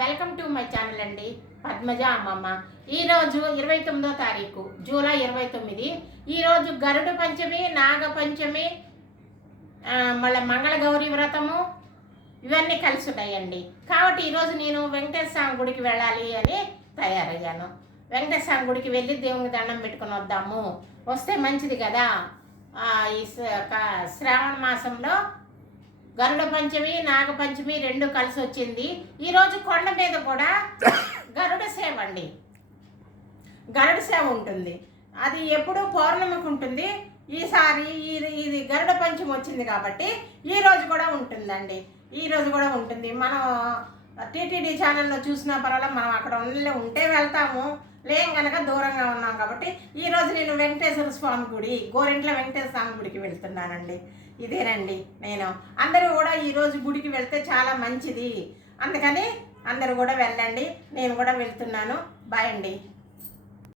Welcome to my channel అండి పద్మజ అమ్మమ్మ. ఈరోజు ఇరవై తొమ్మిదో తారీఖు జూలై ఇరవై తొమ్మిది. ఈరోజు గరుడ పంచమి నాగ పంచమి మళ్ళీ మంగళగౌరి వ్రతము ఇవన్నీ కలిసి ఉన్నాయండి. కాబట్టి ఈరోజు నేను వెంకటేశ్వర స్వామి గుడికి వెళ్ళాలి అని తయారయ్యాను. వెంకటేశ్వర స్వామి గుడికి వెళ్ళి దేవునికి దండం పెట్టుకొని వద్దాము. వస్తే మంచిది కదా. ఈ శ్రావణ మాసంలో గరుడ పంచమి నాగ పంచమి రెండు కలిసి వచ్చింది. ఈరోజు కొండ మీద కూడా గరుడ సేవ అండి. గరుడ సేవ ఉంటుంది. అది ఎప్పుడు పౌర్ణమికి ఉంటుంది. ఈసారి ఇది ఇది గరుడ పంచమి వచ్చింది కాబట్టి ఈ రోజు కూడా ఉంటుందండి. ఈ రోజు కూడా ఉంటుంది. మనం టీటీడీ ఛానల్లో చూసినా పర్వాలేదు మనం అక్కడ ఉండే ఉంటే వెళ్తాము. లేం కనుక దూరంగా ఉన్నాం కాబట్టి ఈ రోజు నేను వెంకటేశ్వర స్వామి గుడి గోరింట్ల వెంకటేశ్వర స్వామి గుడికి వెళ్తున్నానండి. ఇదేనండి నేను. అందరూ కూడా ఈరోజు గుడికి వెళ్తే చాలా మంచిది. అందుకని అందరూ కూడా వెళ్ళండి. నేను కూడా వెళ్తున్నాను. బాయ్ అండి.